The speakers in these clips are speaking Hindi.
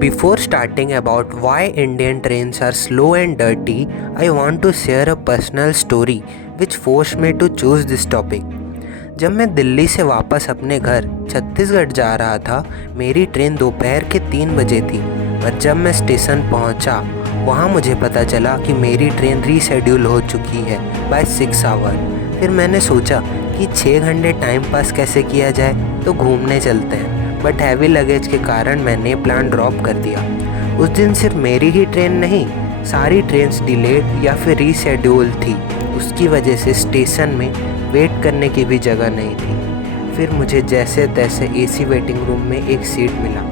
Before starting about why Indian trains are slow and dirty, I want to share a personal story which forced me to choose this topic. जब मैं दिल्ली से वापस अपने घर छत्तीसगढ़ जा रहा था, मेरी ट्रेन दोपहर के 3 बजे थी। पर जब मैं स्टेशन पहुंचा, वहां मुझे पता चला कि मेरी ट्रेन रीशेड्यूल हो चुकी है बाय 6 आवर। फिर मैंने सोचा कि 6 घंटे टाइम पास कैसे किया जाए, तो घूमने चलते हैं। बट हैवी लगेज के कारण मैंने प्लान ड्रॉप कर दिया। उस दिन सिर्फ मेरी ही ट्रेन नहीं, सारी ट्रेन्स डिलेड या फिर रीशेड्यूल थी। उसकी वजह से स्टेशन में वेट करने की भी जगह नहीं थी। फिर मुझे जैसे तैसे एसी वेटिंग रूम में एक सीट मिला।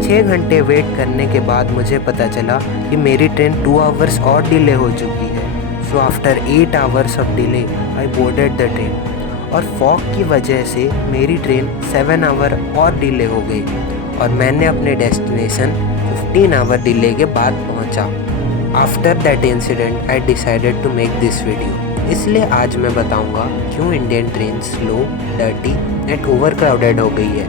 6 घंटे वेट करने के बाद मुझे पता चला कि मेरी ट्रेन 2 आवर्स और डिले हो चुकी है। So after 8 hours of delay I boarded the train. और फॉग की वजह से मेरी ट्रेन 7 आवर और डिले हो गई और मैंने अपने डेस्टिनेशन 15 आवर डिले के बाद पहुंचा। After that incident I decided to make this video. इसलिए आज मैं बताऊंगा क्यों Indian train slow, dirty and overcrowded हो गई है।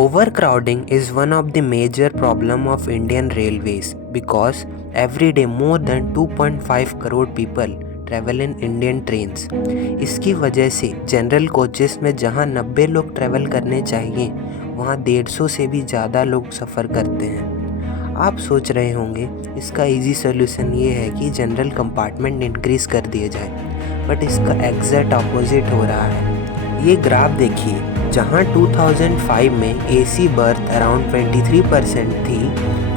Overcrowding is one of the major problem of Indian Railways because every day more than 2.5 crore people travel in Indian trains. इसकी वजह से जनरल कोचेस में जहां 90 लोग ट्रैवल करने चाहिए, वहां 150 से भी ज़्यादा लोग सफ़र करते हैं। आप सोच रहे होंगे इसका इजी सोल्यूशन ये है कि जनरल कंपार्टमेंट इंक्रीज़ कर दिए जाए, बट इसका एग्जैक्ट ऑपोजिट हो रहा है। ये ग्राफ देखिए, जहां 2005 में एसी बर्थ अराउंड 23% थी,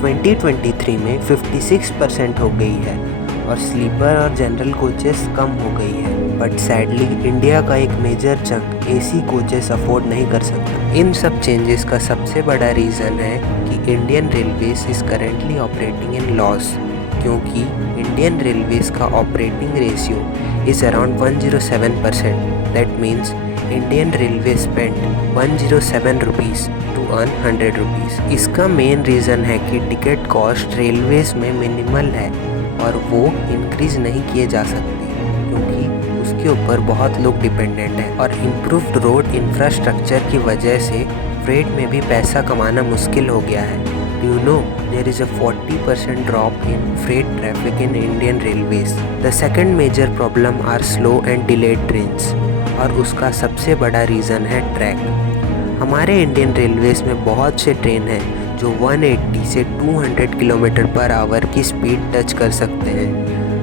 2023 में 56% हो गई है और स्लीपर और जनरल कोचेस कम हो गई है। बट सैडली इंडिया का एक major chunk AC coaches afford नहीं कर सकता। इन सब चेंजेस का सबसे बड़ा रीज़न है कि Indian railways is currently operating in loss, क्योंकि इंडियन रेलवेज का operating ratio is around 107%। That means Indian railway spend 107 rupees to earn 100 rupees. इसका मेन रीज़न है कि टिकट कॉस्ट रेलवेज़ में मिनिमल है और वो इंक्रीज़ नहीं किए जा सकते क्योंकि उसके ऊपर बहुत लोग डिपेंडेंट हैं। और इम्प्रूव्ड रोड इंफ्रास्ट्रक्चर की वजह से फ्रेट में भी पैसा कमाना मुश्किल हो गया है। You know, there is a 40% drop in freight traffic in Indian Railways. The second major problem are slow and delayed trains. और उसका सबसे बड़ा रीज़न है ट्रैक। हमारे इंडियन रेलवेज़ में बहुत से ट्रेन हैं जो 180 से 200 किलोमीटर पर आवर की स्पीड टच कर सकते हैं,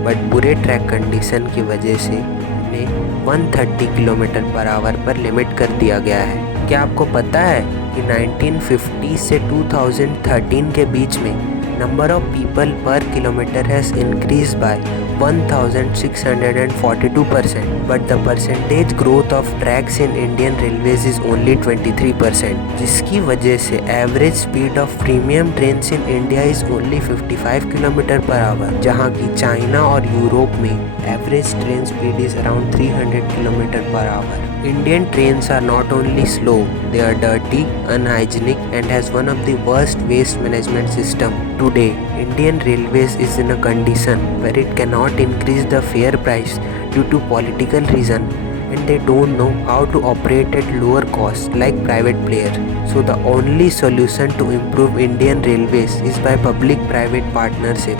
बट बुरे ट्रैक कंडीशन की वजह से उन्हें 130 किलोमीटर पर आवर पर लिमिट कर दिया गया है। क्या आपको पता है कि 1950 से 2013 के बीच में नंबर ऑफ पीपल पर kilometre has increase by 1642%, but the percentage growth of tracks in Indian railways is only 23%, जिसकी वजह से average speed of premium train in India is only 55 kilometre per hour, जहाँ की चाइना और यूरोप में average train speed is around 300 kilometre per hour. Indian trains are not only slow, they are dirty, unhygienic and has one of the worst waste management system. Today, Indian Railways is in a condition where it cannot increase the fare price due to political reason, and they don't know how to operate at lower cost like private player. So the only solution to improve Indian Railways is by public-private partnership.